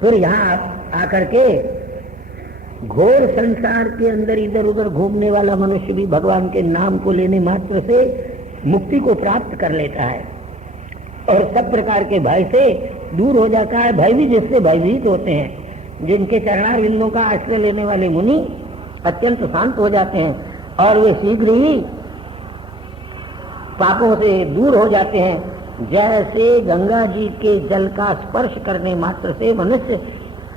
फिर यहाँ आकर के घोर संसार के अंदर इधर उधर घूमने वाला मनुष्य भी भगवान के नाम को लेने मात्र से मुक्ति को प्राप्त कर लेता है और सब प्रकार के भय से दूर हो जाता है। भय भी जिससे भयभीत होते हैं, जिनके चरणारविंदों का आश्रय लेने वाले मुनि अत्यंत शांत हो जाते हैं और वे शीघ्र ही पापों से दूर हो जाते हैं। जैसे गंगा जी के जल का स्पर्श करने मात्र से मनुष्य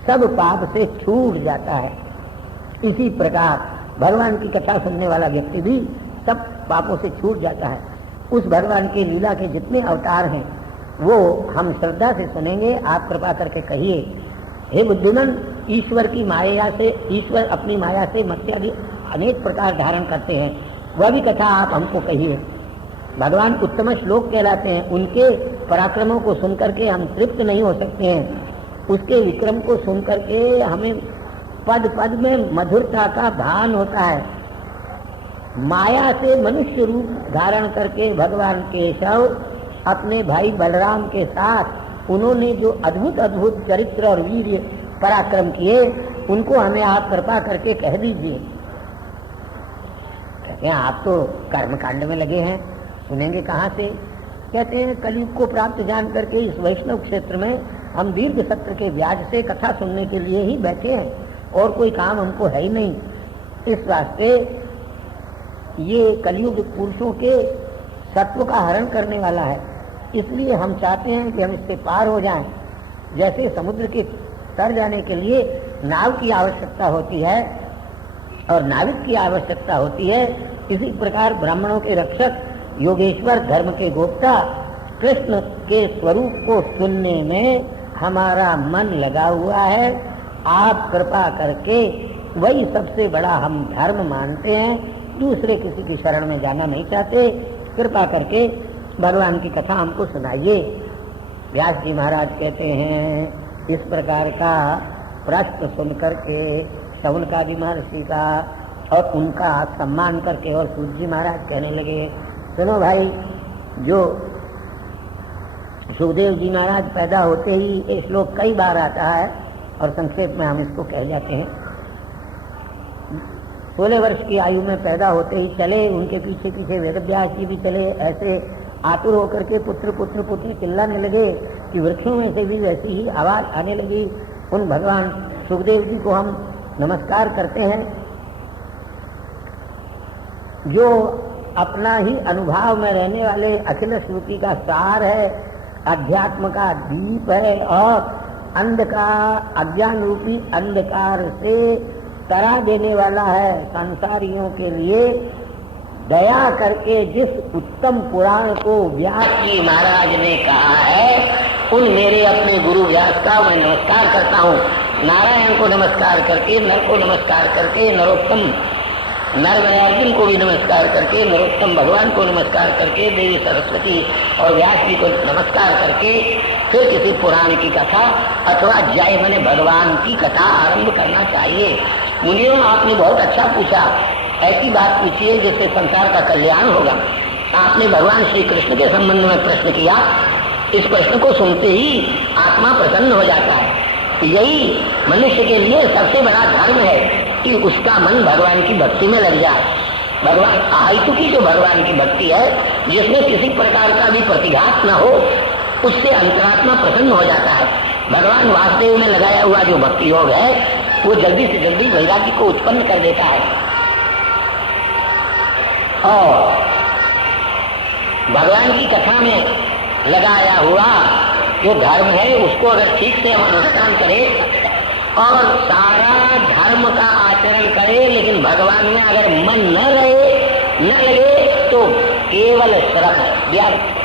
सब पाप से छूट जाता है, इसी प्रकार भगवान की कथा सुनने वाला व्यक्ति भी सब पापों से छूट जाता है। उस भगवान के लीला के जितने अवतार हैं वो हम श्रद्धा से सुनेंगे। आप कृपा करके कहिए, हे बुद्धिमान, ईश्वर की माया से, ईश्वर अपनी माया से मत्स्यादि अनेक प्रकार धारण करते हैं, वह भी कथा आप हमको कहिए। भगवान उत्तम श्लोक कहलाते हैं, उनके पराक्रमों को सुनकर के हम तृप्त नहीं हो सकते हैं। उसके विक्रम को सुनकर के हमें पद पद में मधुरता का भान होता है। माया से मनुष्य रूप धारण करके भगवान केशव अपने भाई बलराम के साथ उन्होंने जो अद्भुत अद्भुत चरित्र और वीर्य पराक्रम किए, उनको हमें आप कृपा करके कह दीजिए। कहते हैं आप तो कर्म कांड में लगे हैं, सुनेंगे कहाँ से? कहते हैं कलयुग को प्राप्त जान करके इस वैष्णव क्षेत्र में हम दीर्घ सत्र के व्याज से कथा सुनने के लिए ही बैठे हैं, और कोई काम हमको है ही नहीं। इस वास्ते ये कलयुग पुरुषों के सत्व का हरण करने वाला है, इसलिए हम चाहते हैं कि हम इससे पार हो जाएं। जैसे समुद्र के तर जाने के लिए नाव की आवश्यकता होती है और नाविक की आवश्यकता होती है, इसी प्रकार ब्राह्मणों के रक्षक योगेश्वर धर्म के गोप्ता कृष्ण के स्वरूप को सुनने में हमारा मन लगा हुआ है। आप कृपा करके, वही सबसे बड़ा हम धर्म मानते हैं, दूसरे किसी की शरण में जाना नहीं चाहते। कृपा करके भगवान की कथा हमको सुनाइए। व्यास जी महाराज कहते हैं, इस प्रकार का प्रश्न सुन करके शौनकादि महर्षि का और उनका सम्मान करके और सूत जी महाराज कहने लगे, सुनो भाई, जो सुखदेव जी महाराज पैदा होते ही ये श्लोक कई बार आता है और संक्षेप में हम इसको कह जाते हैं। 16 वर्ष की आयु में पैदा होते ही चले, उनके पीछे पीछे वेदव्यास जी भी चले। ऐसे आतुर होकर के पुत्र पुत्र पुत्री चिल्लाने लगे कि वृक्षों में से भी वैसी ही आवाज आने लगी। उन भगवान सुखदेव जी को हम नमस्कार करते हैं, जो अपना ही अनुभाव में रहने वाले अखिल श्रुति का सार है, अध्यात्म का दीप है और अज्ञान रूपी अंधकार से तरा देने वाला है। संसारियों के लिए दया करके जिस उत्तम पुराण को व्यास जी महाराज ने कहा है, उन मेरे अपने गुरु व्यास का मैं नमस्कार करता हूँ। नारायण को नमस्कार करके, नर को नमस्कार करके, नरोत्तम नर में अर्जुन को भी नमस्कार करके, नरोत्तम भगवान को नमस्कार करके, देवी सरस्वती और व्यास जी को नमस्कार करके फिर किसी पुराण की कथा अथवा जय मने भगवान की कथा आरंभ करना चाहिए। मुनियों, आपने बहुत अच्छा पूछा, ऐसी बात पूछिए जिससे संसार का कल्याण होगा। आपने भगवान श्री कृष्ण के संबंध में प्रश्न किया, इस प्रश्न को सुनते ही आत्मा प्रसन्न हो जाता है। यही मनुष्य के लिए सबसे बड़ा धर्म है कि उसका मन भगवान की भक्ति में लग जाए। भगवान आयतु की जो भगवान की भक्ति है, जिसमें किसी प्रकार का भी प्रतिघात न हो, उससे अंतरात्मा प्रसन्न हो जाता है। भगवान वासुदेव में लगाया हुआ जो भक्ति योग है, वो जल्दी से जल्दी वैराग्य को उत्पन्न कर देता है। और भगवान की कथा में लगाया हुआ जो धर्म है, उसको अगर ठीक से हम अनुष्ठान करें और सारा धर्म का आचरण करे, लेकिन भगवान में अगर मन न रहे, न लगे, तो केवल श्रम व्यर्थ।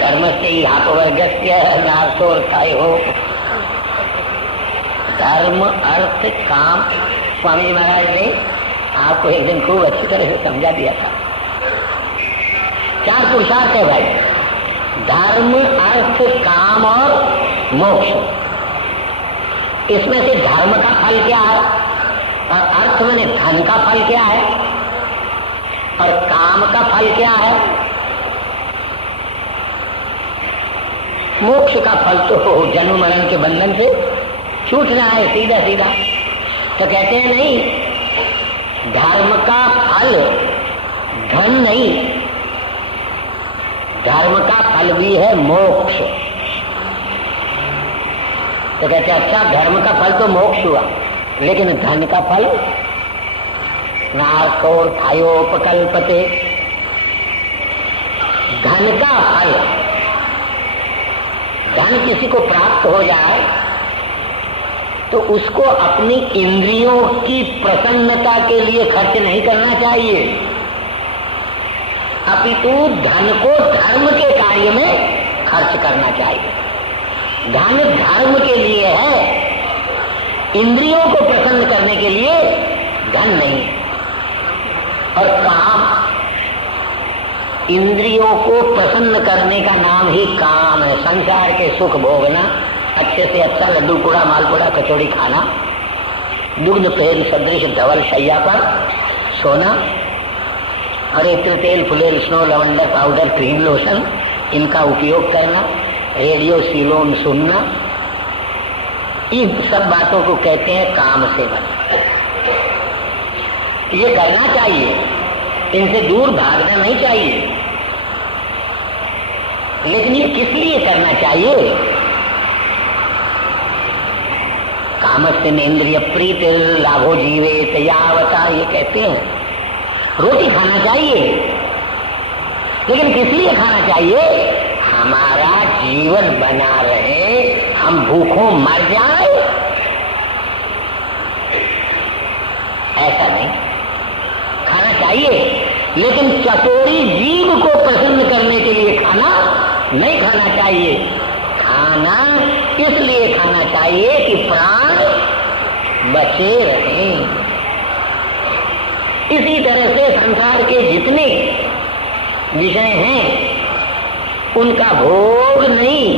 धर्म से ही हापवर्गस्य नासोर काय हो। धर्म, अर्थ, काम, स्वामी जी महाराज ने आपको एक दिन खूब अच्छी तरह से समझा दिया था। 4 पुरुषार्थ है भाई, धर्म, अर्थ, काम और मोक्ष। इसमें से धर्म का फल क्या है और अर्थ में धन का फल क्या है और काम का फल क्या है? मोक्ष का फल तो जन्म मरण के बंधन से छूटना है सीधा सीधा। तो कहते हैं नहीं, धर्म का फल धन नहीं, धर्म का फल भी है मोक्ष। तो कहते हैं अच्छा, धर्म का फल तो मोक्ष हुआ, लेकिन धन का फल नार्कोर खायोपकल्पते। धन का फल, धन किसी को प्राप्त हो जाए तो उसको अपनी इंद्रियों की प्रसन्नता के लिए खर्च नहीं करना चाहिए, अपितु धन को धर्म के कार्य में खर्च करना चाहिए। धन धर्म के लिए है, इंद्रियों को प्रसन्न करने के लिए धन नहीं। और काम, इंद्रियों को प्रसन्न करने का नाम ही काम है। संसार के सुख भोगना, अच्छे से अच्छा लड्डू पूड़ा मालपूड़ा कचौड़ी खाना, दुग्ध पेल सदृश धवल शैया पर सोना, हरे तेल फुलेल snow lavender powder cream lotion, इनका उपयोग करना, रेडियो सीलोन सुनना, इन सब बातों को कहते हैं काम सेवन। ये करना चाहिए, इनसे दूर भागना नहीं चाहिए। लेकिन ये किस लिए करना चाहिए? कामस्य इंद्रिय प्रीति लाभो जीवेत यावता, ये कहते हैं। रोटी खाना चाहिए, लेकिन किस लिए खाना चाहिए? हमारा जीवन बना रहे, हम भूखों मर जाए, ऐसा नहीं। खाना चाहिए, लेकिन चटोरी जीव को प्रसन्न करने के लिए खाना नहीं खाना चाहिए। खाना इसलिए खाना चाहिए कि प्राण बचे रहें। इसी तरह से संसार के जितने विषय हैं उनका भोग नहीं,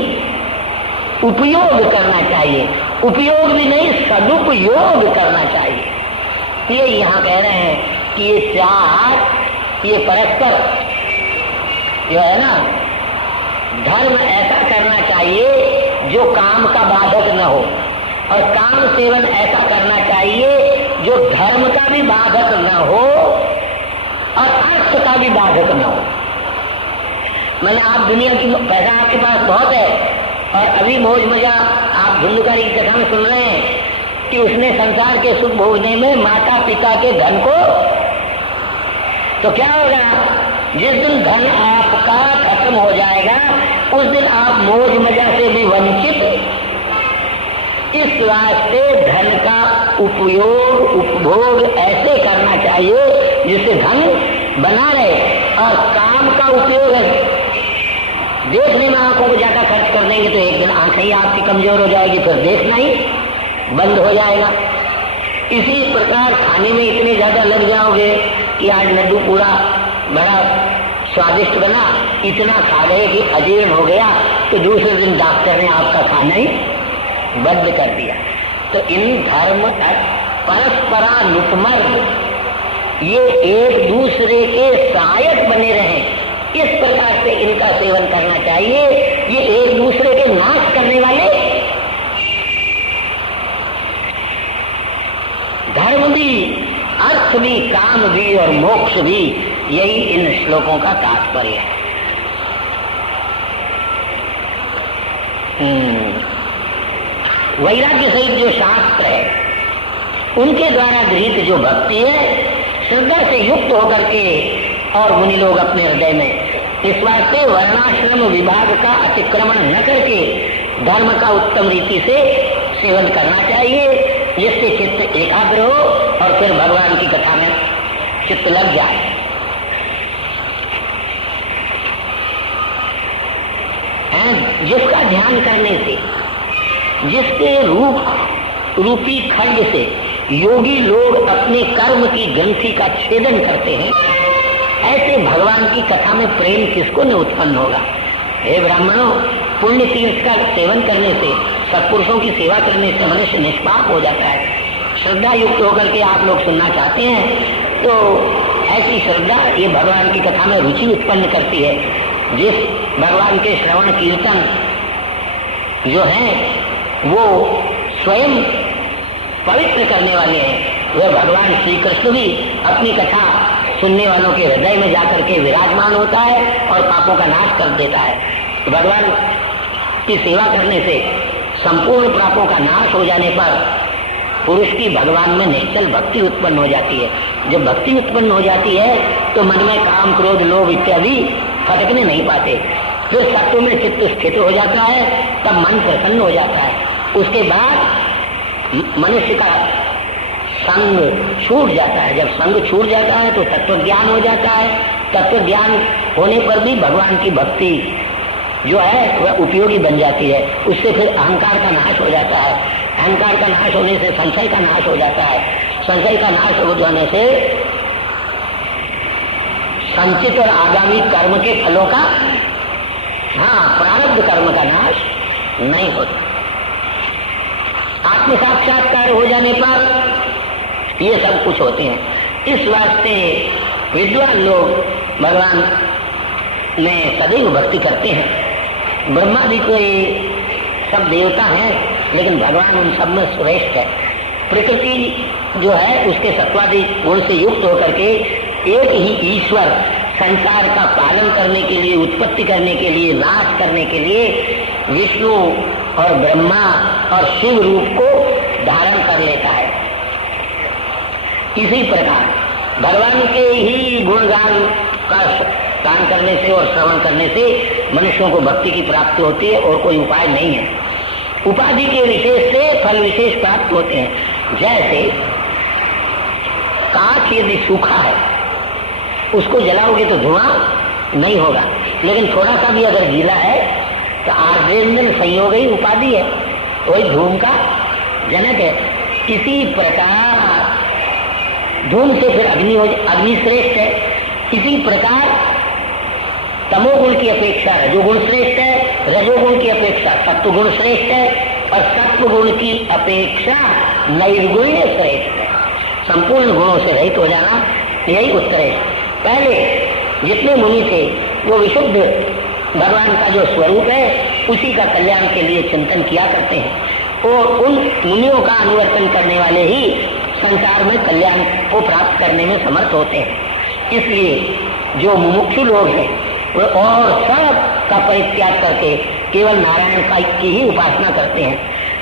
उपयोग करना चाहिए। उपयोग भी नहीं, सदुपयोग करना चाहिए। ये यहाँ कह रहे हैं कि ये चार, ये परस्पर जो है ना, धर्म ऐसा करना चाहिए जो काम का बाधक न हो, और काम सेवन ऐसा करना चाहिए जो धर्म का भी बाधक न हो और अर्थ का भी बाधक न हो। मैंने आप दुनिया की पैसा आपके पास बहुत है और अभी मौज मजा आप धुंधकारी की कथा में सुन रहे हैं कि उसने संसार के सुख भोगने में माता पिता के धन को, तो क्या होगा? जिस दिन धन आपका खत्म हो जाएगा उस दिन आप मौज मजा से भी वंचित। इस वास्ते धन का उपयोग उपभोग ऐसे करना चाहिए जिससे धन बना रहे, और काम का उपयोग है। देखने में आंखों को ज्यादा खर्च कर देंगे तो एक दिन आंखें ही आपकी कमजोर हो जाएगी, फिर देखना ही बंद हो जाएगा। इसी प्रकार खाने में इतने ज्यादा लग जाओगे कि आज लड्डू पूरा बड़ा स्वादिष्ट बना, इतना खा गए कि अजीर्ण हो गया, तो दूसरे दिन डॉक्टर ने आपका खाना ही बंद कर दिया। तो इन धर्म परस्परानुपमर, ये एक दूसरे के सहायक बने रहें, इस प्रकार से इनका सेवन करना चाहिए। ये एक दूसरे के नाश करने वाले धर्म भी, अर्थ भी, काम भी और मोक्ष भी, यही इन श्लोकों का तात्पर्य है। वैराग्य सहित जो शास्त्र है उनके द्वारा गृहीत जो भक्ति है, श्रद्धा से युक्त होकर के और मुनि लोग अपने हृदय में इस वास्ते वर्णाश्रम विभाग का अतिक्रमण न करके धर्म का उत्तम रीति से सेवन करना चाहिए, जिससे चित्त एकाग्र हो और फिर भगवान की कथा में चित्त लग जाए। जिसका ध्यान करने से, जिसके रूपी खड्ग से योगी लोग अपने कर्म की ग्रंथि का छेदन करते हैं, ऐसे भगवान की कथा में प्रेम किसको न उत्पन्न होगा। हे ब्राह्मणों, पुण्य तीर्थ का सेवन करने से, सत्पुरुषों की सेवा करने से मनुष्य निष्पाप हो जाता है। श्रद्धा युक्त होकर के आप लोग सुनना चाहते हैं तो ऐसी श्रद्धा ये भगवान की कथा में रुचि उत्पन्न करती है। जिस भगवान के श्रवण कीर्तन जो हैं वो स्वयं पवित्र करने वाले हैं। वह भगवान श्री कृष्ण भी अपनी कथा सुनने वालों के हृदय में जाकर के विराजमान होता है और पापों का नाश कर देता है। भगवान की सेवा करने से संपूर्ण पापों का नाश हो जाने पर पुरुष की भगवान में निश्चल भक्ति उत्पन्न हो जाती है। जब भक्ति उत्पन्न हो जाती है तो मन में काम, क्रोध, लोभ इत्यादि फटकने नहीं पाते। फिर सत्व में चित्त स्थित हो जाता है, तब मन प्रसन्न हो जाता है। उसके बाद मनुष्य का संग छूट जाता है। जब संग छूट जाता है तो तत्व ज्ञान हो जाता है। तत्व ज्ञान होने पर भी भगवान की भक्ति जो है वह उपयोगी बन जाती है। उससे फिर अहंकार का नाश हो जाता है। अहंकार का नाश होने से संशय का नाश हो जाता है। संशय का नाश हो जाने से संचित और आगामी कर्म के फलों का, प्रारब्ध कर्म का नाश नहीं होता। आत्म साक्षात्कार हो जाने पर ये सब कुछ होते हैं। इस वास्ते विद्वान लोग भगवान में सदैव भक्ति करते हैं। ब्रह्मा भी कोई सब देवता हैं, लेकिन भगवान उन सब में श्रेष्ठ है। प्रकृति जो है उसके सत्वादि गुण से युक्त होकर के एक ही ईश्वर संसार का पालन करने के लिए, उत्पत्ति करने के लिए, नाश करने के लिए विष्णु और ब्रह्मा और शिव रूप को धारण कर लेता है। इसी प्रकार भगवान के ही गुणगान का गान करने से और श्रवण करने से मनुष्यों को भक्ति की प्राप्ति होती है और कोई उपाय नहीं है। उपाधि के विशेष से फल विशेष प्राप्त होते हैं। जैसे कांच यदि सूखा है उसको जलाओगे तो धुआं नहीं होगा, लेकिन थोड़ा सा भी अगर गीला है तो आर्द्रेंद्र संयोग ही उपाधि है, वही धूम का जनक है। इसी प्रकार धूम से फिर अग्नि श्रेष्ठ है। इसी प्रकार तमोगुण की अपेक्षा रजोगुण श्रेष्ठ है, रजोगुण की अपेक्षा सत्वगुण श्रेष्ठ है और सत्वगुण की अपेक्षा नैर्गुण्य श्रेष्ठ है। संपूर्ण गुणों से रहित हो जाना यही उत्तर है। पहले जितने मुनि थे वो विशुद्ध भगवान का जो स्वरूप है उसी का कल्याण के लिए चिंतन किया करते हैं और उन मुनियों का अनुवर्तन करने वाले ही संसार में कल्याण को प्राप्त करने में समर्थ होते हैं। इसलिए जो मुमुक्षु लोग हैं वे और सब का परित्याग करके केवल नारायण की ही उपासना करते हैं।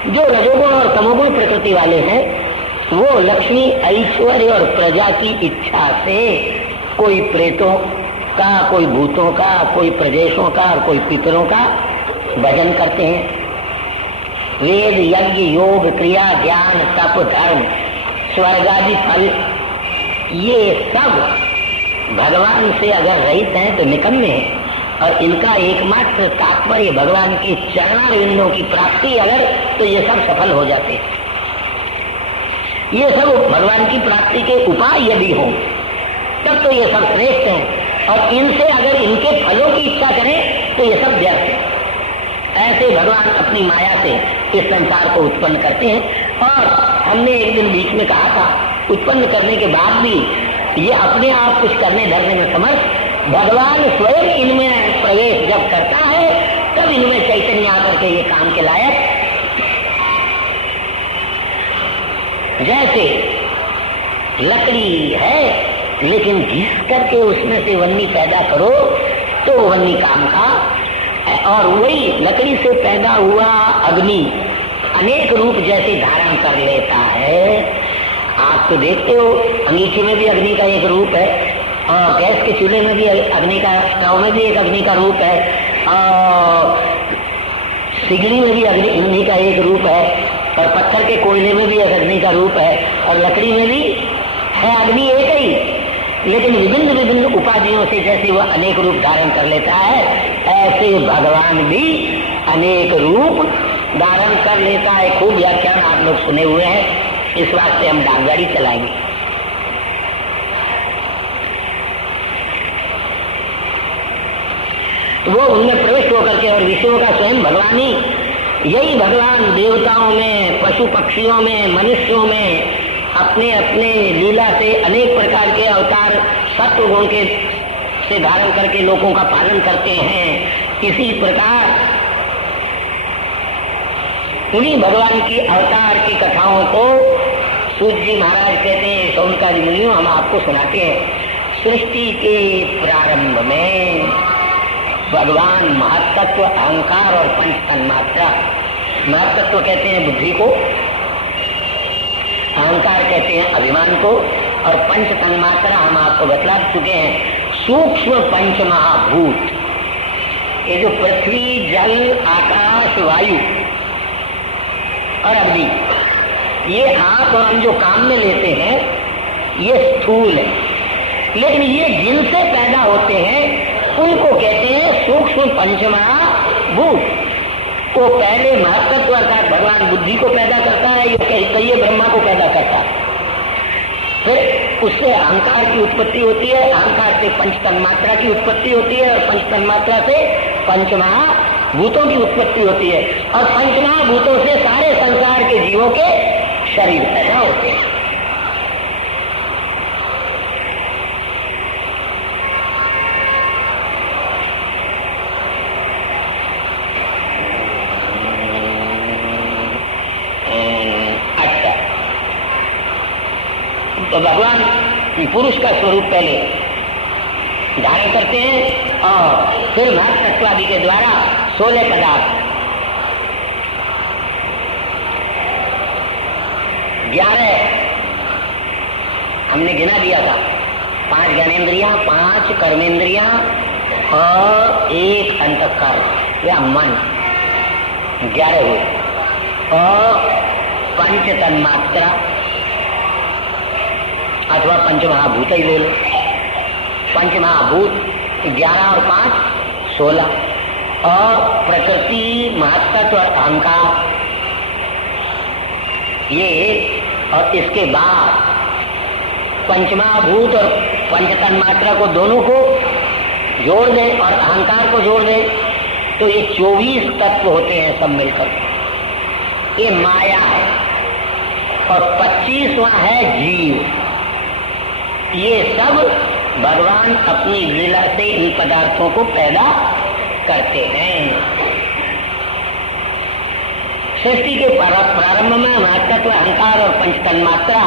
जो रजोगुण और तमोगुण प्रकृति वाले हैं वो लक्ष्मी, ऐश्वर्य और प्रजा की इच्छा से कोई प्रेतों का, कोई भूतों का, कोई प्रदेशों का और कोई पितरों का भजन करते हैं। वेद, यज्ञ, योग, क्रिया, ज्ञान, तप, धर्म, स्वर्ग आदि फल ये सब भगवान से अगर रहित हैं तो निकम्मे हैं और इनका एकमात्र तात्पर्य भगवान के चरणारविंदों की प्राप्ति अगर तो ये सब सफल हो जाते हैं। ये सब भगवान की प्राप्ति के उपाय यदि हो तब तो ये सब श्रेष्ठ हैं और इनसे अगर इनके फलों की इच्छा करें तो ये सब व्यर्थ है। ऐसे भगवान अपनी माया से इस संसार को उत्पन्न करते हैं और हमने एक दिन बीच में कहा था उत्पन्न करने के बाद भी ये अपने आप कुछ करने धरने में समर्थ भगवान स्वयं इनमें प्रवेश जब करता है तब इनमें चैतन्य आकर के ये काम के लायक। जैसे लकड़ी है लेकिन घिस करके उसमें से वन्नी पैदा करो तो वन्नी काम का, और वही लकड़ी से पैदा हुआ अग्नि अनेक रूप जैसे धारण कर लेता है। आप तो देखते हो अंगीठी में भी अग्नि का एक रूप है और गैस के चूल्हे में भी अग्नि का, स्टोव में भी एक अग्नि का रूप है और सिगड़ी में भी अग्नि का एक रूप है और पत्थर के कोयले में भी एक अग्नि का रूप है और लकड़ी में भी है अग्नि एक ही, लेकिन विभिन्न विभिन्न उपाधियों से जैसे वह अनेक रूप धारण कर लेता है ऐसे भगवान भी अनेक रूप धारण कर लेता है। खूब व्याख्यान आप लोग सुने हुए हैं, इस वास्ते हम डांगगाड़ी चलाएंगे। वो उनमें प्रविष्ट होकर के और विषयों का स्वयं भगवान ही, यही भगवान देवताओं में, पशु पक्षियों में, मनुष्यों में अपने अपने लीला से अनेक प्रकार के अवतार सत्व गुण के से धारण करके लोगों का पालन करते हैं। इसी प्रकार उन्हीं भगवान की अवतार की कथाओं को सूत जी महाराज कहते हैं, शौनकादि मुनियों हम आपको सुनाते हैं। सृष्टि के प्रारंभ में भगवान महत्त्व, अहंकार और पंच तन्मात्रा, महत्त्व कहते हैं बुद्धि को, अहंकार कहते हैं अभिमान को, और पंच तन्मात्रा हम आपको बतला चुके हैं सूक्ष्म पंच महाभूत। ये जो पृथ्वी, जल, आकाश, वायु और अग्नि, ये हाथ और हम जो काम में लेते हैं ये स्थूल है, लेकिन ये जिनसे पैदा होते हैं उनको कहते हैं सूक्ष्म पंच महाभूत। वो पहले महत्त्व अर्थात भगवान बुद्धि को पैदा करता है, ये कहिए ब्रह्मा को पैदा करता है, फिर उससे अहंकार की उत्पत्ति होती है, अहंकार से पंच तन्मात्रा की उत्पत्ति होती है, और पंच तन्मात्रा से पंच महाभूतों की उत्पत्ति होती है, और पंच महाभूतों से सारे संसार के जीवों के शरीर पैदा होते हैं। अच्छा, तो भगवान पुरुष का स्वरूप पहले धारण करते हैं और फिर महत् तत्वादि के द्वारा 16 पदार्थ, 11 हमने गिना दिया था, 5 ज्ञानेन्द्रियां, 5 कर्मेंद्रियां और 1 अंतःकरण या मन, 11 हुए, और पंच तन्मात्रा अथवा पंच महाभूत ही ले लो, पंच महाभूत 11 और 5 16, और प्रकृति, महत्त्व और अहंकार ये, और इसके बाद पंचमहाभूत और पंच तन्मात्रा को दोनों को जोड़ दें और अहंकार को जोड़ दें तो ये 24 तत्व होते हैं सब मिलकर। ये माया है, और 25वां है जीव। ये सब भगवान अपनी लीला से इन पदार्थों को पैदा करते हैं। सृष्टि के प्रारंभ में महत्त्व, अहंकार और पंच तन्मात्रा,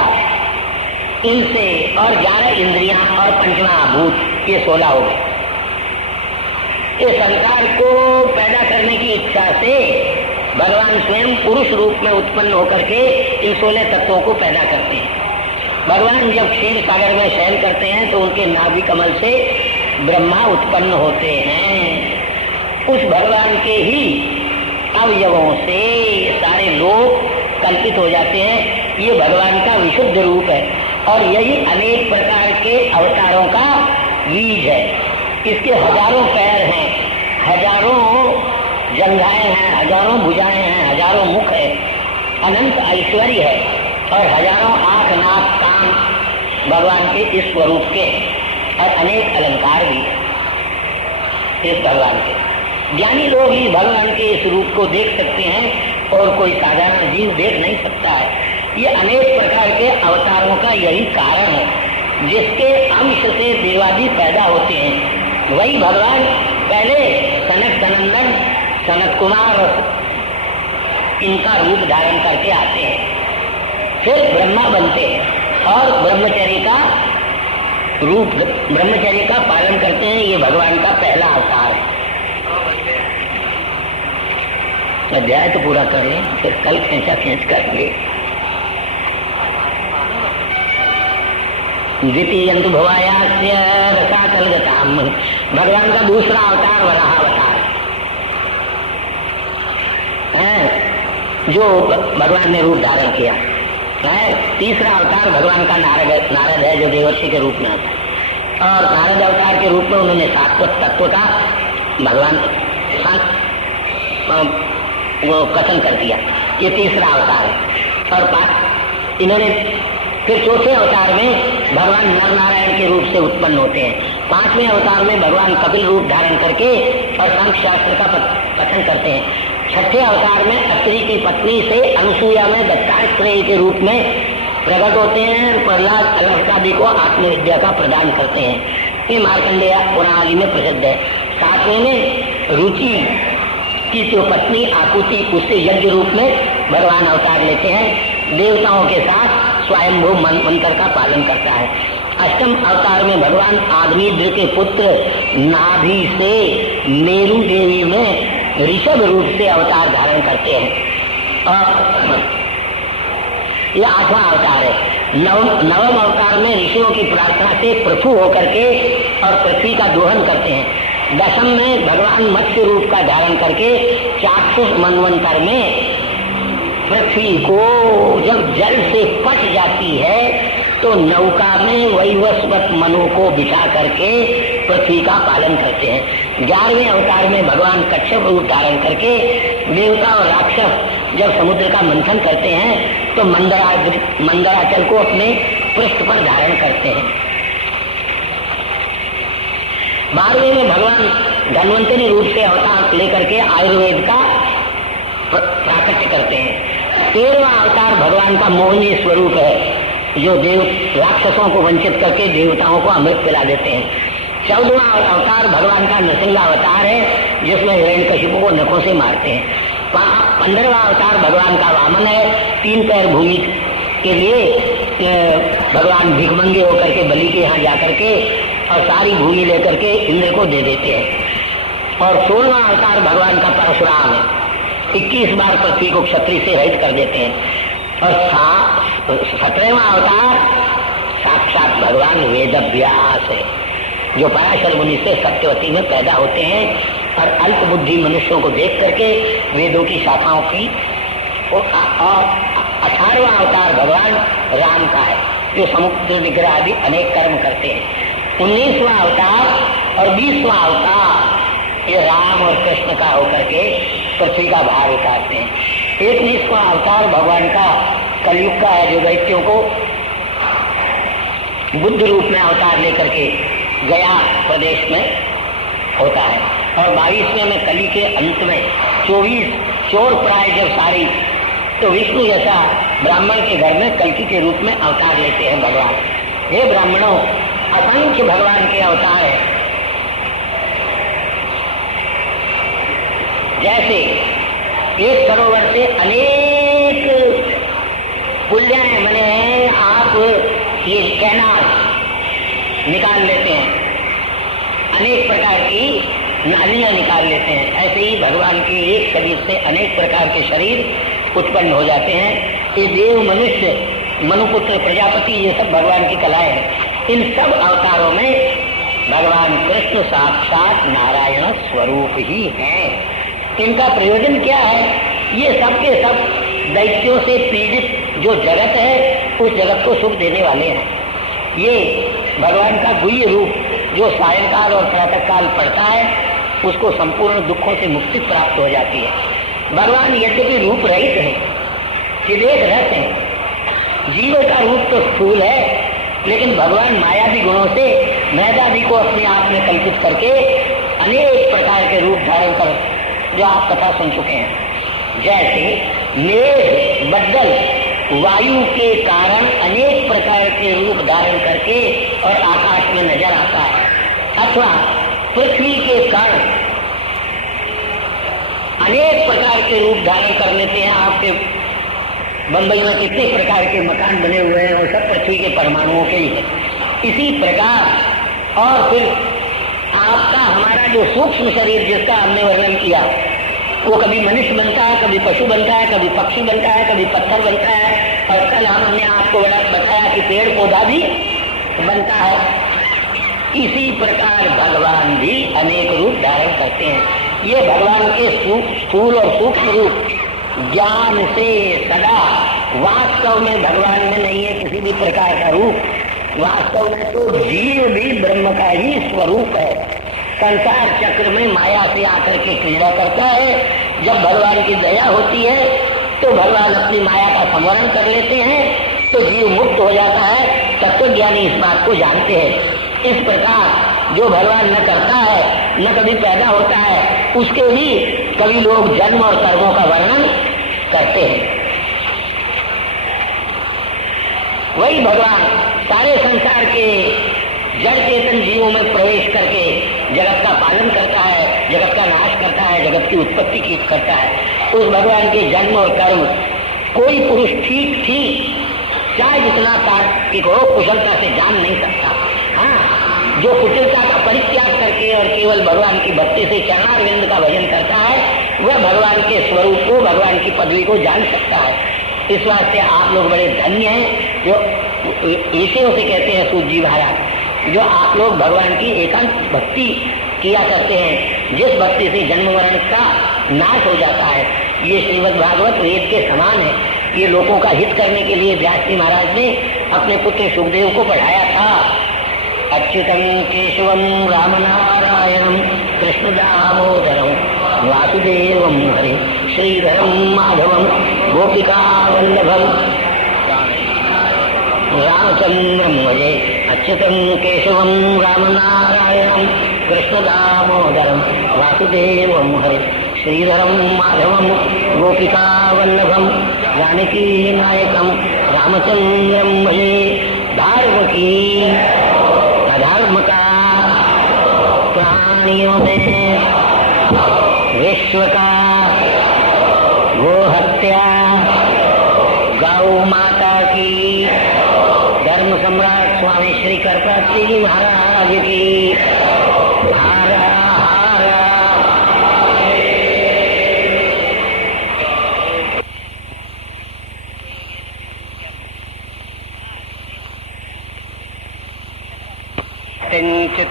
इनसे और 11 इंद्रियां और पंचमहाभूत, ये 16 हो गए। इस संसार को पैदा करने की इच्छा से भगवान स्वयं पुरुष रूप में उत्पन्न होकर के इन 16 तत्वों को पैदा करते हैं। भगवान जब क्षीर सागर में शयन करते हैं तो उनके नाभि कमल से ब्रह्मा उत्पन्न होते हैं। उस भगवान के ही अवयवों से सारे लोग कल्पित हो जाते हैं। ये भगवान का विशुद्ध रूप है और यही अनेक प्रकार के अवतारों का बीज है। इसके हजारों पैर हैं, हजारों जंघाएं हैं, हजारों भुजाएं हैं, हजारों मुख है, अनंत ऐश्वर्य है और हजारों आंख, नाक, कान भगवान के इस स्वरूप के, और अनेक अलंकार भी इस भगवान के। ज्ञानी लोग ही भगवान के इस रूप को देख सकते हैं और कोई साधारण जीव देख नहीं सकता है। ये अनेक प्रकार के अवतारों का यही कारण है, जिसके अंश से देवादि पैदा होते हैं। वही भगवान पहले सनक सनंदन, सनत कुमार इनका रूप धारण करके आते हैं, फिर ब्रह्मा बनते हैं और ब्रह्मचर्य का पालन करते हैं। ये भगवान का पहला अवतार है। अध्याय तो पूरा कर लें, फिर कल खींचा खींच करेंगे। द्वितीयंतु भवायास्य रसातलगताम, भगवान का दूसरा अवतार वराह अवतार है, जो भगवान ने रूप धारण किया है। तीसरा अवतार भगवान का नारद है, जो देवर्षि के रूप में आता है, और नारद अवतार के रूप में उन्होंने सात्विक तत्व का भगवान वो कथन कर दिया। ये तीसरा अवतार है। और इन्होंने फिर चौथे अवतार में भगवान नर नारायण के रूप से उत्पन्न होते हैं। 5वें अवतार में भगवान कपिल रूप धारण करके और सांख्य शास्त्र का कथन करते हैं। 6ठे अवतार में अत्रि की पत्नी से अनुसूया में दत्तात्रेय के रूप में प्रकट होते हैं। प्रहलाद अलकादि को आत्मविद्या का प्रदान करते हैं। ये मार्कंडेय पुराण में प्रसिद्ध है। 7वें में रुचि की जो पत्नी आकुति, उससे यज्ञ रूप में भगवान अवतार लेते हैं, देवताओं के साथ स्वयंभू मंत्र का पालन करता है। अष्टम अवतार में भगवान आग्नेय के पुत्र नाभि से मेरु देवी में ऋषभ रूप से अवतार धारण करते हैं। और यह 8वां अवतार है। नवम अवतार में ऋषियों की प्रार्थना से पृथु होकर के और पृथ्वी का दोहन करते हैं। दशम में भगवान मत्स्य रूप का धारण करके चाक्षुष मनवंतर में पृथ्वी को जब जल से पट जाती है तो नौका में वैवस्वत मनु को बिठा करके पृथ्वी का पालन करते हैं। 11वें अवतार में भगवान कच्छप रूप धारण करके देवता और राक्षस जब समुद्र का मंथन करते हैं तो मंदराचल को अपने पृष्ठ पर धारण करते हैं। 12वें में भगवान धन्वंतरी रूप से अवतार लेकर के आयुर्वेद का प्राकट्य करते हैं। 13वां अवतार भगवान का मोहनीय स्वरूप है, जो देव राक्षसों को वंचित करके देवताओं को अमृत पिला देते हैं। 14वां अवतार भगवान का नृसिंह अवतार है, जिसमें हिरण्यकशिपु को नखों से मारते हैं। 15वां अवतार भगवान का वामन है, 3 पैर भूमि के लिए भगवान भिखमंगे होकर के बलि के यहाँ जाकर के और सारी भूमि लेकर के इंद्र को दे देते हैं। और 16वां अवतार भगवान का परशुराम है, 21 बार पृथ्वी को क्षत्रिय से रहित कर देते हैं। और 17वां अवतार साक्षात भगवान वेद व्यास है, जो पराशर मुनि से सत्यवती में पैदा होते हैं और अल्प बुद्धि मनुष्यों को देख करके वेदों की शाखाओं की। और 18वां अवतार भगवान राम का है, जो समुद्र विग्रह आदि अनेक कर्म करते हैं। 19वां अवतार और 20वां अवतार ये राम और कृष्ण का होकर के पृथ्वी का भार उतारते हैं। 19वां अवतार भगवान का कलयुग का है, जो दैत्यों को बुद्ध रूप में अवतार लेकर के गया प्रदेश में होता है। और 22वें में कली के अंत में 24 चोर प्राय जब सारी, तो विष्णु जैसा ब्राह्मण के घर में कल्की के रूप में अवतार लेते हैं भगवान। हे ब्राह्मणों, असंख्य भगवान के अवतार है। जैसे एक सरोवर से अनेक पुल्याएं बने हैं, आप ये कैनाल निकाल लेते हैं, अनेक प्रकार की नालियां निकाल लेते हैं। ऐसे ही भगवान के एक शरीर से अनेक प्रकार के शरीर उत्पन्न हो जाते हैं। ये देव, मनुष्य, मनुपुत्र, प्रजापति, ये सब भगवान की कलाएं हैं। इन सब अवतारों में भगवान कृष्ण साक्षात नारायण स्वरूप ही हैं। इनका प्रयोजन क्या है? ये सब के सब दैत्यों से पीड़ित जो जगत है, उस जगत को सुख देने वाले हैं। ये भगवान का गुह्य रूप जो सायंकाल और प्रातः काल पड़ता है, उसको संपूर्ण दुखों से मुक्ति प्राप्त हो जाती है। भगवान यद्यपि रूप रहित है, चिदेक रस है, जीव का रूप तो स्थूल है, लेकिन भगवान मायावी गुणों से मैदादी को अपने आप में कल्पित करके अनेक प्रकार के रूप धारण कर, जो आप कथा सुन चुके हैं। जैसे मेघ, बदल, वायु के कारण अनेक प्रकार के रूप धारण करके और आकाश में नजर आता है, अथवा पृथ्वी के कण अनेक प्रकार के रूप धारण कर लेते हैं। आपके बंबई में कितने प्रकार के मकान बने हुए हैं, वो सब पृथ्वी के परमाणुओं के ही है। इसी प्रकार और फिर आपका हमारा जो सूक्ष्म शरीर जिसका हमने वर्णन किया, वो कभी मनुष्य बनता है, कभी पशु बनता है, कभी पक्षी बनता है, कभी पत्थर बनता है, और कल हमने आपको बताया कि पेड़ पौधा भी बनता है। इसी प्रकार भगवान भी अनेक रूप धारण करते हैं। ये भगवान के स्थूल और सूक्ष्म रूप ज्ञान से सदा, वास्तव में भगवान में नहीं है किसी भी प्रकार का रूप। वास्तव में तो जीव भी ब्रह्म का ही स्वरूप है। संसार चक्र में माया से आकर के क्रीड़ा करता है। जब भगवान की दया होती है तो भगवान अपनी माया का संवरण कर लेते हैं, तो जीव मुक्त हो जाता है। तत्वज्ञानी इस बात को जानते हैं। इस प्रकार जो भगवान न करता है, न कभी पैदा होता है, उसके भी कभी लोग जन्म और कर्मों का वर्णन करते हैं। वही भगवान सारे संसार के जड़ चेतन जीवों में प्रवेश करके जगत का पालन करता है, जगत का नाश करता है, जगत की उत्पत्ति करता है। उस भगवान के जन्म और कर्म कोई पुरुष ठीक ठीक चाहे जितना तार्किक हो कुशलता से जान नहीं सकता। हाँ, जो कुटिलता का परित्याग करके और केवल भगवान की भक्ति से चरणारविंद का भजन करता है वह भगवान के स्वरूप को, भगवान की पदवी को जान सकता है। इस वास्ते आप लोग बड़े धन्य हैं जो इसे उसे कहते हैं सूत जी महाराज, जो आप लोग भगवान की एकांत भक्ति किया करते हैं, जिस भक्ति से जन्म मरण का नाश हो जाता है। ये श्रीमद् भागवत वेद के समान है। ये लोगों का हित करने के लिए व्यास जी महाराज ने अपने पुत्र सुखदेव को पढ़ाया था। अच्युतम केशवम राम नारायणम कृष्ण दामोदरम वासुदेवम हरे श्रीधरम माधवम गोपिका वल्लभम रामचंद्रम भजे। अच्युतम केशवम राम नारायणम कृष्ण दामोदरम वासुदेवम हरे श्रीधरम माधवम गोपिका वल्लभम जानकी नायकम रामचंद्रम भजे। धर्म की अधर्म का प्राणियों में विश्व का गो हत्या गौ माता की धर्म सम्राट स्वामी श्री करपात्री जी महाराज की हारा हारा।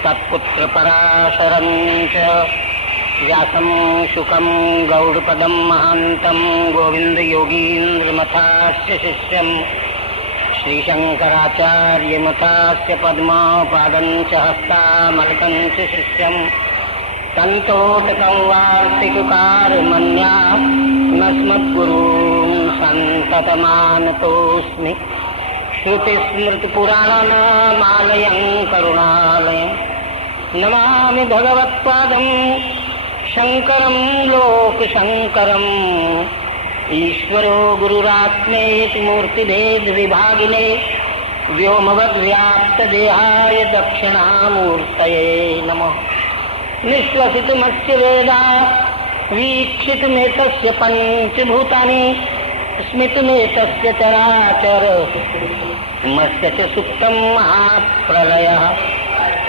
तत्पुत्र पराशरं च व्यासं शुकं गौड़पदं महान्तं गोविंद योगीन्द्र मथास्य शिष्यं श्रीशंकराचार्य मथास्य पद्मपादं च हस्तामलकं च शिष्यं तन्तोटकं वार्तिककारमन्या नस्मद्गुरून् सन्ततमानतोऽस्मि। श्रुतिस्मृतिपुराणानामालयं करुणालयं नमामि भगवत्पादं शंकरं लोकशंकरम्। ईश्वरो गुरुरात्मेति मूर्तिभेद विभागिने व्योमवद्व्याप्तदेहाय दक्षिणामूर्तये नमः। निश्वसितुमस्य वेदा वीक्षितुमेतस्य पंचभूतानि स्मितुमेतस्य चराचर मस्य च सुप्तं महाप्रलयः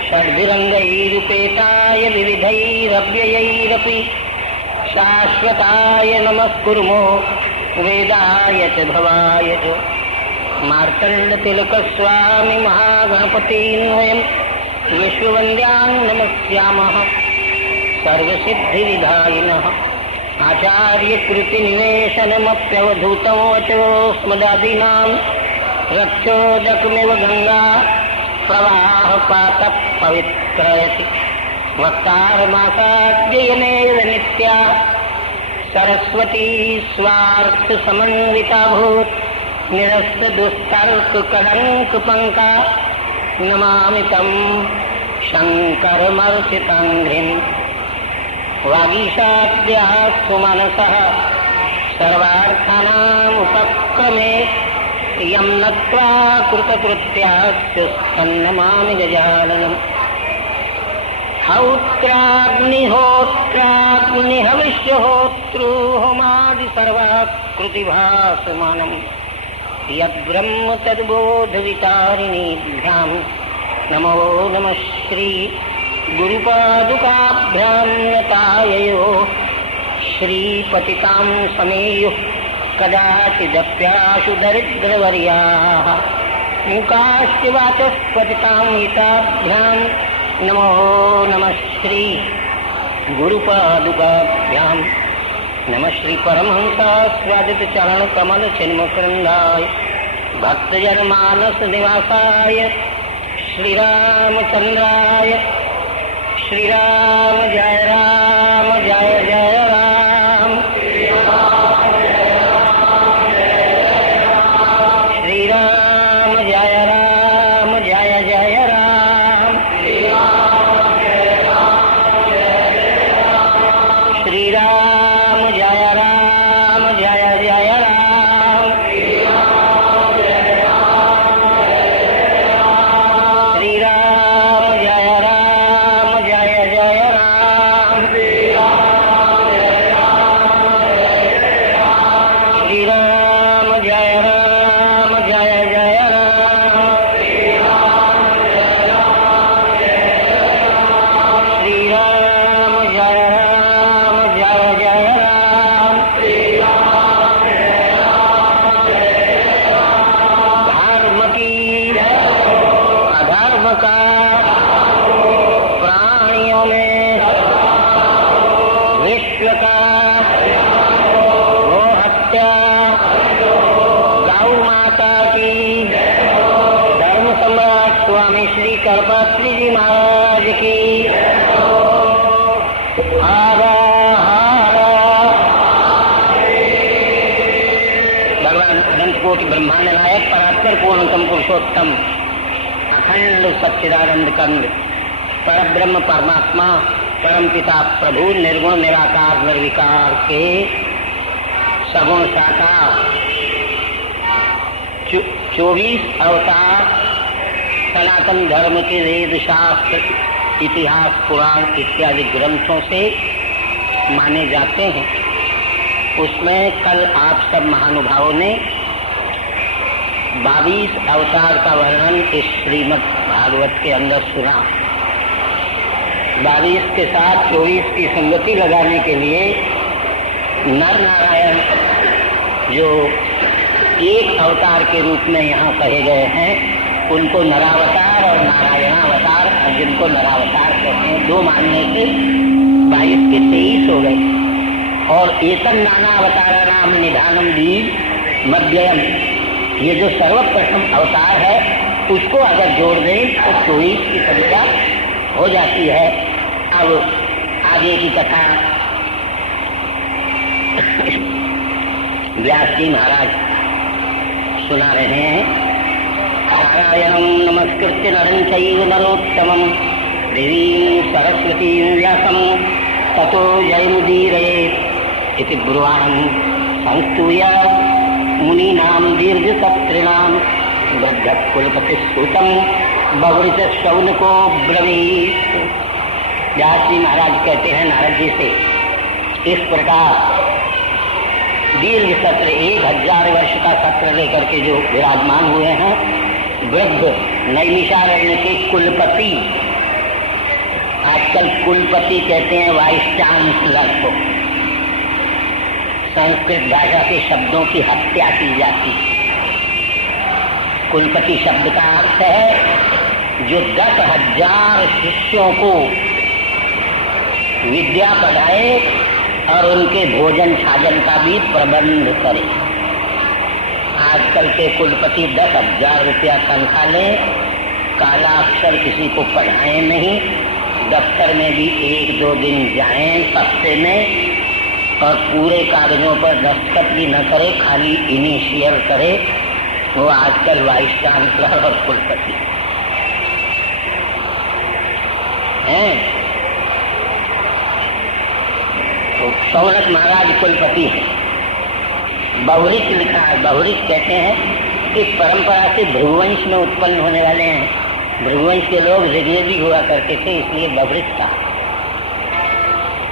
षड्भिरङ्गैरुपेताय विविधैरव्ययैरपि शाश्वताय नमस्कुर्मो वेदाय च भवाय च। मार्तण्डतिलकस्वामी महागणपतीन् वयं विश्ववन्द्यान् नमस्यामः सर्वसिद्धिविधायिनः। आचार्यकृतिनिवेशनमप्यवधूतं वचोऽस्मदादीनां रक्षोदकमिव गंगा प्रवाहपातः पवित्रयति। वक्तारमासाद्ययनेव नित्या सरस्वती स्वार्थसमन्विताभूत् निरस्तदुस्तर्ककलङ्कपङ्का नमामि तं शङ्करमर्चिताङ्घ्रिम्। वागीशाद्याः सुमनसः सर्वार्थानामुपक्रमे यं नत्वा कृतकृत्यास्युस्तन्नमामि गजाननम्। हौत्राग्निहोत्राग्निहविष्यहोतृहोमादि सर्वाकृतिभासमानम् यद्ब्रह्म तद्बोधविचारिणीभ्यां नमो नमः श्री गुरुपादुकाभ्यां नताययो श्रीपतितां समेयुः कदाचिदप्याशु दरिद्रवर्याः मूकाश्च वाचस्पतितां हिताभ्यां नमो नमः श्री गुरुपादुकाभ्यां नमः श्री परमहंसास्वादित चरण कमल चिन्मकरंदाय भक्तजनमानस निवासाय श्रीरामचंद्राय श्रीराम जय राम जय जय राम श्रीराम जय राम जय जय राम श्रीराम जय राम जय जय राम श्रीराम जय राम जय जय राम श्रीराम का गो हत्या, गौ माता की, धर्म सम्राट स्वामी श्री करपात्री जी महाराज की, हारा हारा। भगवान अनंत कोटि ब्रह्मांड नायक परात्पर पूर्णतम पुरुषोत्तम अखंड सच्चिदानंद कंद पर ब्रह्म परमात्मा परम पिता प्रभु निर्गुण निराकार निर्विकार के सगुण साकार 24 अवतार सनातन धर्म के वेद शास्त्र इतिहास पुराण इत्यादि ग्रंथों से माने जाते हैं। उसमें कल आप सब महानुभावों ने 22 अवतार का वर्णन इस श्रीमद् भागवत के अंदर सुना। 22 के साथ 24 की संगति लगाने के लिए नर नारायण जो एक अवतार के रूप में यहाँ कहे गए हैं उनको नरावतार और नारायणावतार, जिनको नरावतार कहते हैं, दो मानने से 22 के 23 हो गए। और एतन नाना अवतारा नाम निधानम दीप मध्यम, ये जो सर्वप्रथम अवतार है उसको अगर जोड़ दें तो 24 की संख्या हो जाती है। अब आगे की कथा व्यास जी महाराज सुना रहे हैं। नारायणं नमस्कृत्य नरं चैव नरोत्तमं देवीं सरस्वतीं व्यासं ततो जयमुदीरयेत् इति ब्रुवाणं संस्तूय मुनीनां दीर्घसत्रिणां वृद्धकुलपतिसूतं बहुरिच शौनको ब्रवीत्। व्यास जी महाराज कहते हैं नारद जी से, इस प्रकार दीर्घ सत्र 1000 वर्ष का सत्र लेकर के जो विराजमान हुए हैं वृद्ध नैमिषारण्य के कुलपति, आजकल कुलपति कहते हैं वाइस चांसलर को, संस्कृत भाषा के शब्दों की हत्या की जाती है। कुलपति शब्द का अर्थ है जो 10,000 शिष्यों को विद्या पढ़ाए और उनके भोजन छाजन का भी प्रबंध करे। आजकल के कुलपति 10,000 रुपया तनख्वाह लें, काला अक्षर किसी को पढ़ाएं नहीं, दफ्तर में भी 1-2 दिन जाएं हफ्ते में और पूरे कागजों पर दस्तखत भी न करे, खाली इनिशियल करे, वो आजकल वाइस चांसलर और कुलपति हैं। तो शौनक महाराज कुलपति है। बहुरिच लिखा है, बहुरिच कहते हैं इस परंपरा से भृगुवंश में उत्पन्न होने वाले हैं। भृगुवंश के लोग ऋग्वेदी हुआ करते थे, इसलिए बहुरिच का।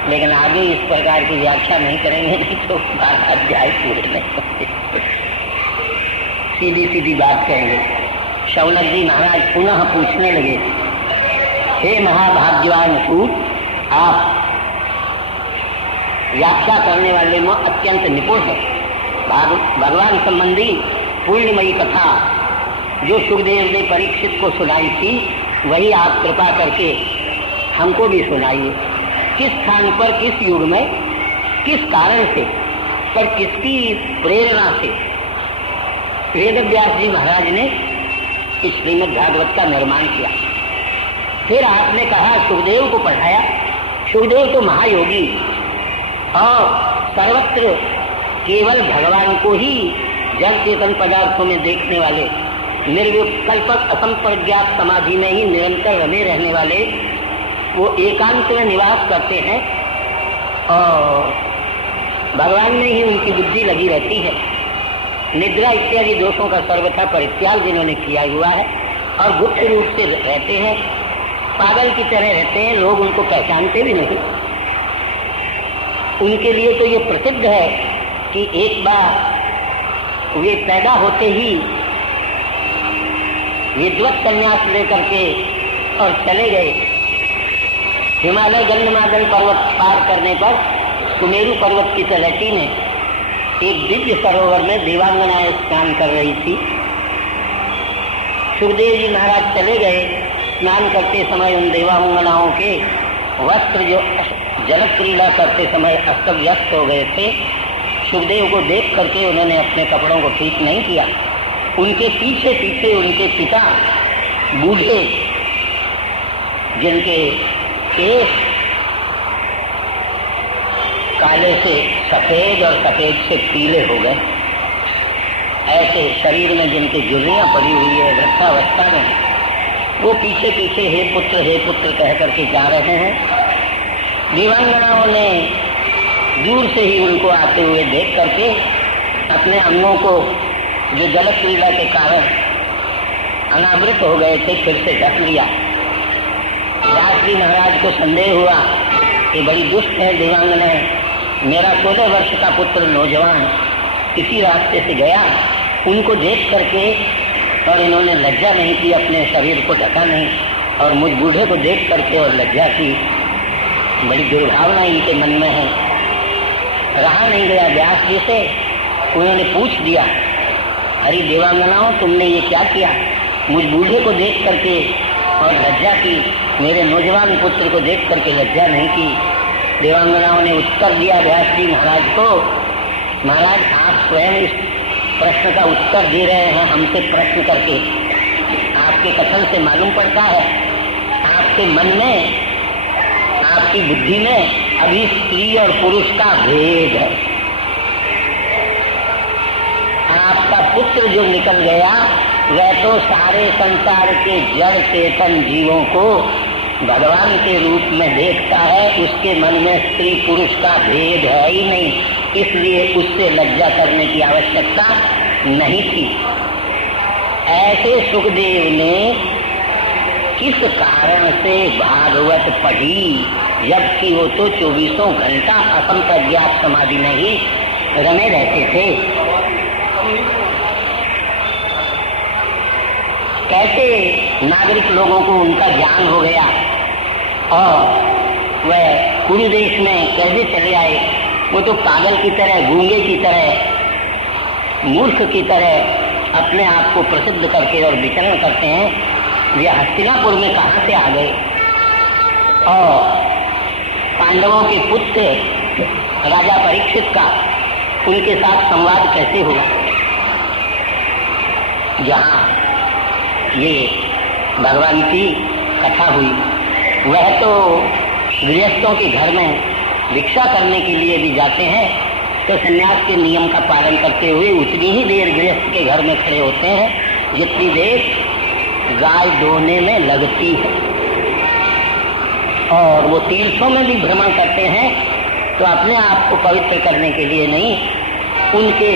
लेकिन आगे इस प्रकार की व्याख्या नहीं करेंगे, नहीं तो 12 अध्याय पूरे नहीं होते। सीधी सीधी बात कहेंगे। शौनक जी महाराज पुनः पूछने लगे, हे महाभाग्यवान सूत, आप व्याख्या करने वाले में अत्यंत निपुण है। भगवान संबंधी पूर्णमयी कथा जो सुखदेव ने परीक्षित को सुनाई थी वही आप कृपा करके हमको भी सुनाइए। किस स्थान पर, किस युग में, किस कारण से, पर किसकी प्रेरणा से वेद व्यास जी महाराज ने इस श्रीमद् भागवत का निर्माण किया। फिर आपने कहा सुखदेव को पढ़ाया। सुखदेव तो महायोगी और सर्वत्र केवल भगवान को ही जल चेतन पदार्थों में देखने वाले, निर्विकल्पक असंप्रज्ञात समाधि में ही निरंतर रमे रहने वाले, वो एकांत में निवास करते हैं और भगवान में ही उनकी बुद्धि लगी रहती है। निद्रा इत्यादि दोषों का सर्वथा परित्याग जिन्होंने किया हुआ है और गुप्त रूप से रहते हैं, पागल की तरह रहते हैं, लोग उनको पहचानते भी नहीं। उनके लिए तो ये प्रसिद्ध है कि एक बार वे पैदा होते ही विद्वत संन्यास लेकर के और चले गए। हिमालय गंधमादन पर्वत पार करने पर सुमेरु पर्वत की तलहटी में एक दिव्य सरोवर में देवांगनाएं स्नान कर रही थी। सुखदेव जी महाराज चले गए। स्नान करते समय उन देवांगनाओं के वस्त्र जो जल क्रीड़ा करते समय अस्त व्यस्त हो गए थे। सुखदेव को देख करके उन्होंने अपने कपड़ों को ठीक नहीं किया। उनके पीछे पीछे उनके पिता बूढ़े, जिनके केश काले से सफेद और सफेद से पीले हो गए, ऐसे शरीर में जिनकी झुर्रियां पड़ी हुई है वृद्धावस्था में, वो पीछे पीछे हे पुत्र कह करके जा रहे हैं। देवांगनाओं ने दूर से ही उनको आते हुए देख करके अपने अंगों को, जो जल क्रीड़ा के कारण अनावृत हो गए थे, फिर से ढक लिया। व्यास जी महाराज को संदेह हुआ कि बड़ी दुष्ट है देवांगनाएं, मेरा 16 वर्ष का पुत्र नौजवान इसी रास्ते से गया, उनको देख करके और इन्होंने लज्जा नहीं की, अपने शरीर को ढका नहीं, और मुझ बूढ़े को देख करके और लज्जा की। बड़ी दुर्भावना इनके मन में है। रहा नहीं गया व्यास जी से, उन्होंने पूछ दिया, अरे देवांगनाओं, तुमने ये क्या किया? मुझ बूढ़े को देख करके और लज्जा की, मेरे नौजवान पुत्र को देख करके लज्जा नहीं की। देवांगनाओं ने उत्तर दिया व्यास जी महाराज को, महाराज आप स्वयं इस प्रश्न का उत्तर दे रहे हैं हमसे प्रश्न करके। आपके कथन से मालूम पड़ता है आपके मन में, आपकी बुद्धि में अभी स्त्री और पुरुष का भेद है। आपका पुत्र जो निकल गया वह तो सारे संसार के जड़ चेतन जीवों को भगवान के रूप में देखता है, उसके मन में स्त्री पुरुष का भेद है ही नहीं, इसलिए उससे लज्जा करने की आवश्यकता नहीं थी। ऐसे सुखदेव ने किस कारण से भागवत पढ़ी, जबकि वो तो 24 घंटा असंप्रज्ञात समाधि में ही रमे रहते थे। कैसे नागरिक लोगों को उनका ज्ञान हो गया और वह पूरे देश में कैसे चले आए? वो तो पागल की तरह, गूंगे की तरह, मूर्ख की तरह अपने आप को प्रसिद्ध करके और विचरण करते हैं। वे हस्तिनापुर में कहाँ से आ गए? और पांडवों के पुत्र राजा परीक्षित का उनके साथ संवाद कैसे हुआ? जहाँ ये भगवान की कथा हुई, वह तो गृहस्थों के घर में भिक्षा करने के लिए भी जाते हैं, तो संन्यास के नियम का पालन करते हुए उतनी ही देर गृहस्थ के घर में खड़े होते हैं जितनी देर गाय दोहने में लगती है। और वो तीर्थों में भी भ्रमण करते हैं तो अपने आप को पवित्र करने के लिए नहीं, उनके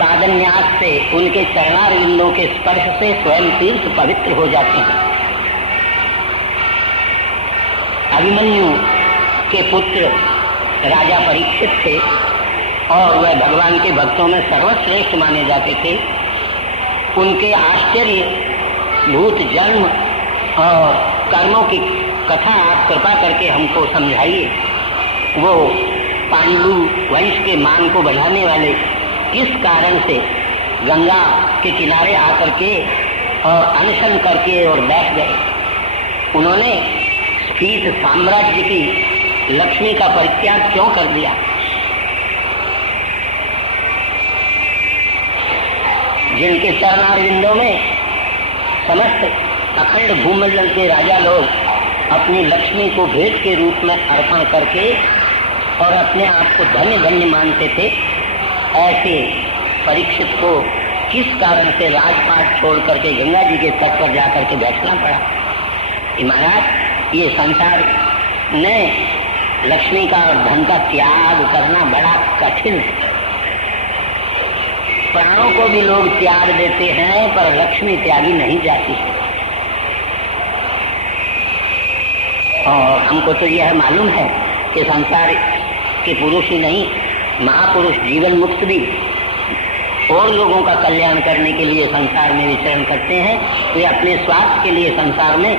पादन्यास से, उनके चरणारविंदों के स्पर्श से स्वयं तीर्थ पवित्र हो जाते हैं। अभिमन्यु के पुत्र राजा परीक्षित थे और वह भगवान के भक्तों में सर्वश्रेष्ठ माने जाते थे। उनके आश्चर्य भूत जन्म और कर्मों की कथा आप कृपा करके हमको समझाइए। वो पांडु वंश के मान को बढ़ाने वाले किस कारण से गंगा के किनारे आकर के और अनशन करके और बैठ गए? उन्होंने स्फीत साम्राज्य की लक्ष्मी का परित्याग क्यों कर दिया? जिनके चरणारविंदों में समस्त अखंड भूमंडल के राजा लोग अपनी लक्ष्मी को भेंट के रूप में अर्पण करके और अपने आप को धन्य धन्य मानते थे, ऐसे परीक्षित को किस कारण से राजपाट छोड़ करके गंगा जी के तट पर जाकर के बैठना पड़ा? महाराज, ये संसार में लक्ष्मी का और धन का त्याग करना बड़ा कठिन है। प्राणों को भी लोग त्याग देते हैं पर लक्ष्मी त्यागी नहीं जाती। और हमको तो यह मालूम है कि संसार के पुरुष ही नहीं, महापुरुष जीवन मुक्त भी और लोगों का कल्याण करने के लिए संसार में विचरण करते हैं। वे अपने स्वार्थ के लिए संसार में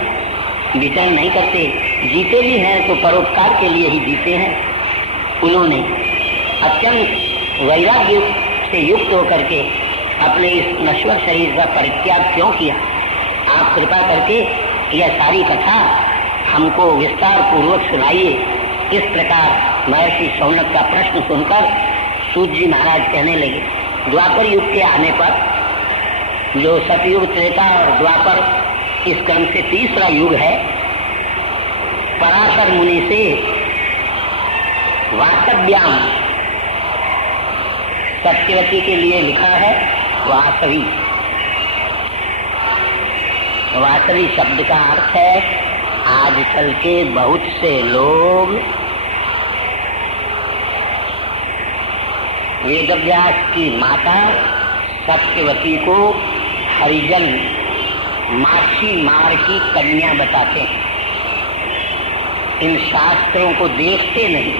विचरण नहीं करते, जीते भी हैं तो परोपकार के लिए ही जीते हैं। उन्होंने अत्यंत वैराग्य से युक्त होकर के अपने इस नश्वर शरीर का परित्याग क्यों किया? आप कृपा करके यह सारी कथा हमको विस्तार पूर्वक सुनाइए इस प्रकार महर्षि शौनक का प्रश्न सुनकर सूत जी महाराज कहने लगे, द्वापर युग के आने पर, जो सतयुग, त्रेता और द्वापर इस क्रम से तीसरा युग है, पराशर मुनि से वासव्याम सत्यवती के लिए लिखा है वासवी। वासवी शब्द का अर्थ है आजकल के बहुत से लोग वेदव्यास की माता सत्यवती को हरिजन माछी मार की कन्या बताते हैं। इन शास्त्रों को देखते नहीं।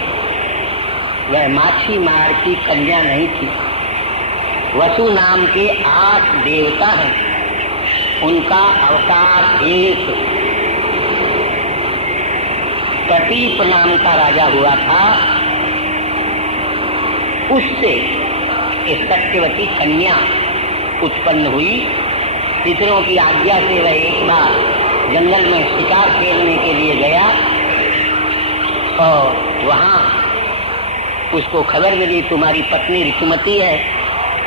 वह माछी मार की कन्या नहीं थी। वसु नाम के 8 देवता हैं, उनका अवतार एक प्रतीप नाम का राजा हुआ था। उससे सत्यवती कन्या उत्पन्न हुई। पितरों की आज्ञा से वह एक बार जंगल में शिकार खेलने के लिए गया और वहां उसको खबर मिली तुम्हारी पत्नी ऋतुमती है,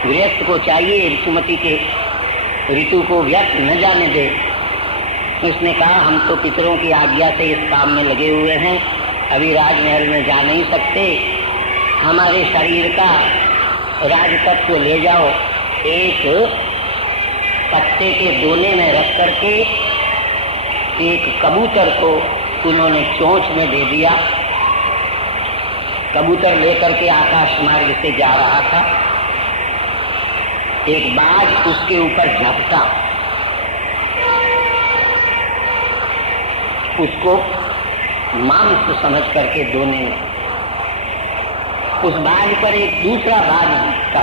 गृहस्थ को चाहिए ऋतुमती के ऋतु को व्यर्थ न जाने दे। उसने कहा हम तो पितरों की आज्ञा से इस काम में लगे हुए हैं, अभी राजमहल में जा नहीं सकते। हमारे शरीर का राजतत्व ले जाओ, एक पत्ते के दोने में रख करके एक कबूतर को उन्होंने चोंच में दे दिया। कबूतर लेकर के आकाश मार्ग से जा रहा था। एक बाज उसके ऊपर झपटा, उसको मांस समझ करके दोने में। उस बाज पर एक दूसरा बाज था।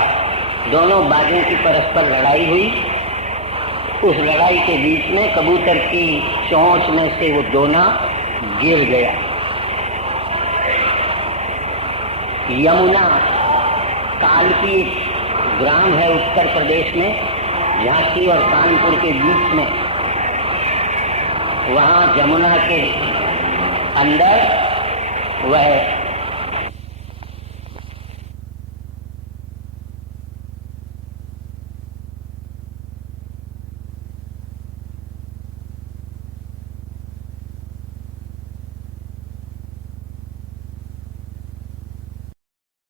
दोनों बाजों की परस्पर लड़ाई हुई। उस लड़ाई के बीच में कबूतर की चोंच में से वो दोना गिर गया। यमुना काल की एक ग्राम है उत्तर प्रदेश में, झांसी और कानपुर के बीच में। वहाँ यमुना के अंदर वह